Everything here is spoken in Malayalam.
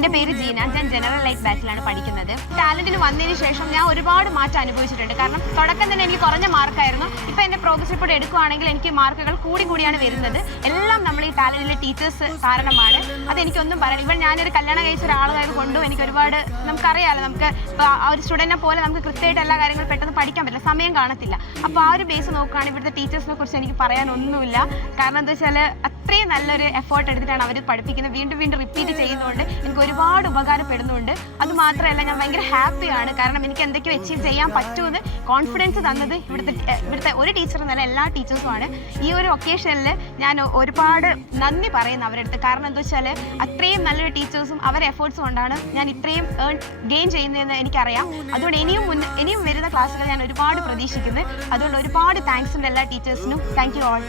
എൻ്റെ പേര് ജീന. ഞാൻ ജനറൽ ലൈറ്റ് ബാച്ചിലാണ് പഠിക്കുന്നത്. ടാലന്റിന് വന്നതിന് ശേഷം ഞാൻ ഒരുപാട് മാറ്റം അനുഭവിച്ചിട്ടുണ്ട്. കാരണം തുടക്കം തന്നെ എനിക്ക് കുറഞ്ഞ മാർക്കായിരുന്നു. ഇപ്പം എൻ്റെ പ്രോഗ്രസ് റിപ്പോർട്ട് എടുക്കുകയാണെങ്കിൽ എനിക്ക് മാർക്കുകൾ കൂടിയാണ് വരുന്നത്. എല്ലാം നമ്മൾ ഈ ടാലന്റിലെ ടീച്ചേഴ്സ് കാരണമാണ്. അതെനിക്കൊന്നും പറയാം. ഇവൻ ഞാനൊരു കല്യാണം കഴിച്ച ഒരാളായത് കൊണ്ടും എനിക്ക് ഒരുപാട് നമുക്കറിയാമല്ലോ, നമുക്ക് ഇപ്പോൾ ആ ഒരു സ്റ്റുഡൻറ്റിനെ പോലെ നമുക്ക് കൃത്യമായിട്ട് എല്ലാ കാര്യങ്ങളും പെട്ടെന്ന് പഠിക്കാൻ പറ്റില്ല, സമയം കാണത്തില്ല. അപ്പോൾ ആ ഒരു ബേസ് നോക്കുകയാണെങ്കിൽ ഇവിടുത്തെ ടീച്ചേഴ്സിനെ കുറിച്ച് എനിക്ക് പറയാനൊന്നുമില്ല. കാരണം എന്താ വെച്ചാൽ അത്രയും നല്ലൊരു എഫേർട്ട് എടുത്തിട്ടാണ് അവർ പഠിപ്പിക്കുന്നത്. വീണ്ടും റിപ്പീറ്റ് ചെയ്യുന്നതുകൊണ്ട് എനിക്ക് ഒരുപാട് ഉപകാരപ്പെടുന്നുണ്ട്. അതുമാത്രമല്ല ഞാൻ ഭയങ്കര ഹാപ്പിയാണ്. കാരണം എനിക്ക് എന്തൊക്കെയോ അച്ചീവ് ചെയ്യാൻ പറ്റുമെന്ന് കോൺഫിഡൻസ് തന്നത് ഇവിടുത്തെ ഒരു ടീച്ചർ എന്നല്ല എല്ലാ ടീച്ചേഴ്സുമാണ്. ഈ ഒരു ഒക്കേഷനിൽ ഞാൻ ഒരുപാട് നന്ദി പറയുന്നു അവരുടെ അടുത്ത്. കാരണം എന്താ വെച്ചാൽ അത്രയും നല്ലൊരു ടീച്ചേഴ്സും അവരുടെ എഫേർട്സും കൊണ്ടാണ് ഞാൻ ഇത്രയും ഗെയിൻ ചെയ്യുന്നതെന്ന് എനിക്കറിയാം. അതുകൊണ്ട് ഇനിയും വരുന്ന ക്ലാസ്സുകൾ ഞാൻ ഒരുപാട് പ്രതീക്ഷിക്കുന്നു. അതുകൊണ്ട് ഒരുപാട് താങ്ക്സ് ഉണ്ട് എല്ലാ ടീച്ചേഴ്സിനും. Thank you all.